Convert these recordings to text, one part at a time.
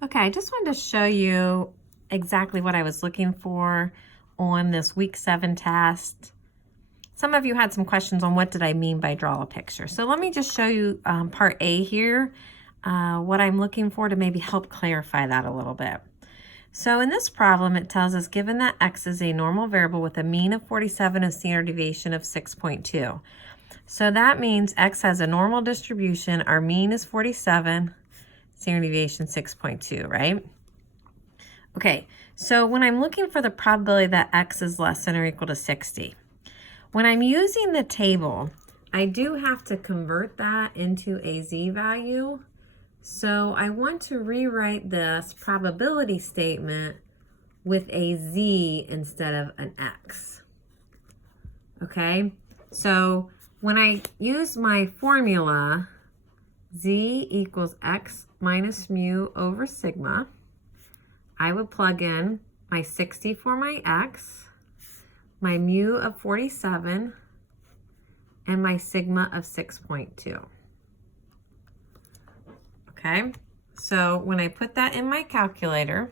Okay, I just wanted to show you exactly what I was looking for on this week 7 test. Some of you had some questions on what did I mean by draw a picture. So let me just show you part A here, what I'm looking for to maybe help clarify that a little bit. So in this problem, it tells us given that x is a normal variable with a mean of 47 and standard deviation of 6.2. So that means x has a normal distribution, our mean is 47, standard deviation 6.2, right? Okay, so when I'm looking for the probability that x is less than or equal to 60, when I'm using the table, I do have to convert that into a z value. So I want to rewrite this probability statement with a z instead of an x. Okay, so when I use my formula, z equals x minus mu over sigma, I would plug in my 60 for my x, my mu of 47, and my sigma of 6.2. Okay, so when I put that in my calculator,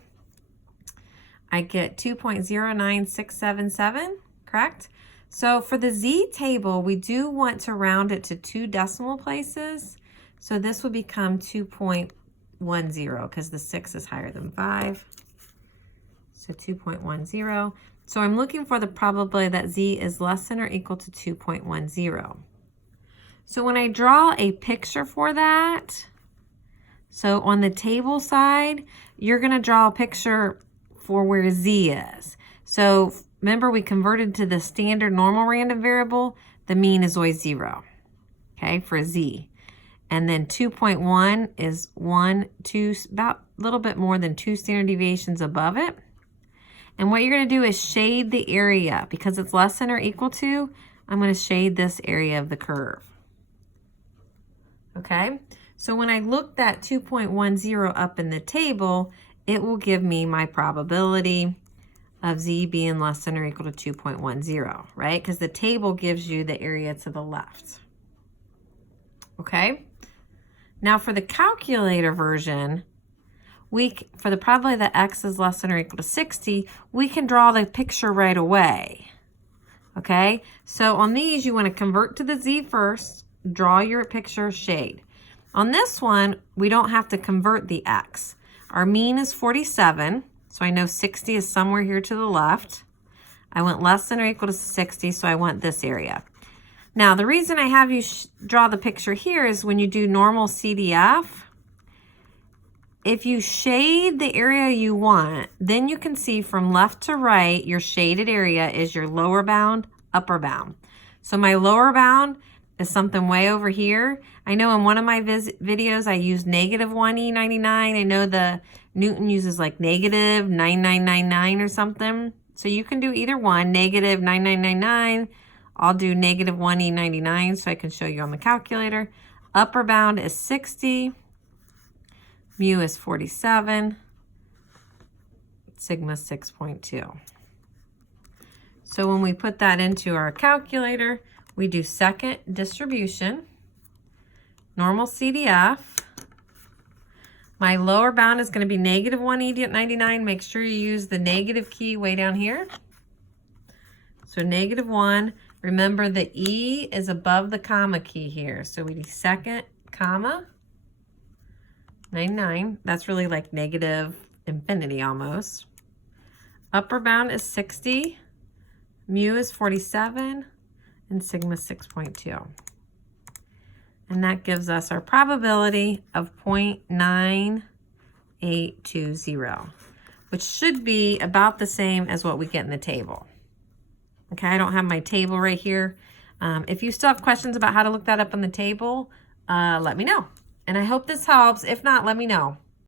I get 2.09677, correct? So for the z table, we do want to round it to 2 decimal places. So this will become 2.10 because the 6 is higher than 5. So 2.10. So I'm looking for the probability that z is less than or equal to 2.10. So when I draw a picture for that, so on the table side, you're going to draw a picture for where z is. So remember, we converted to the standard normal random variable. The mean is always 0, okay, for z. And then 2.1 is 2, about a little bit more than 2 standard deviations above it. And what you're going to do is shade the area. Because it's less than or equal to, I'm going to shade this area of the curve. Okay? So when I look that 2.10 up in the table, it will give me my probability of z being less than or equal to 2.10, right? Because the table gives you the area to the left. Okay? Now for the calculator version, for the probability that x is less than or equal to 60, we can draw the picture right away. Okay? So on these, you want to convert to the z first, draw your picture, shade. On this one, we don't have to convert the x. Our mean is 47, so I know 60 is somewhere here to the left. I want less than or equal to 60, so I want this area. Now, the reason I have you draw the picture here is when you do normal CDF, if you shade the area you want, then you can see from left to right, your shaded area is your lower bound, upper bound. So my lower bound is something way over here. I know in one of my videos I used -1e99. I know the Newton uses like -9999 or something. So you can do either one, -9999. I'll do -1e99 so I can show you on the calculator. Upper bound is 60. Mu is 47. Sigma 6.2. So when we put that into our calculator, we do second distribution, normal CDF. My lower bound is going to be -1e99. Make sure you use the negative key way down here. So -1. Remember the E is above the comma key here. So we do second comma 99. That's really like negative infinity almost. Upper bound is 60. Mu is 47. And sigma 6.2. And that gives us our probability of 0.9820, which should be about the same as what we get in the table. Okay, I don't have my table right here. If you still have questions about how to look that up on the table, let me know. And I hope this helps. If not, let me know.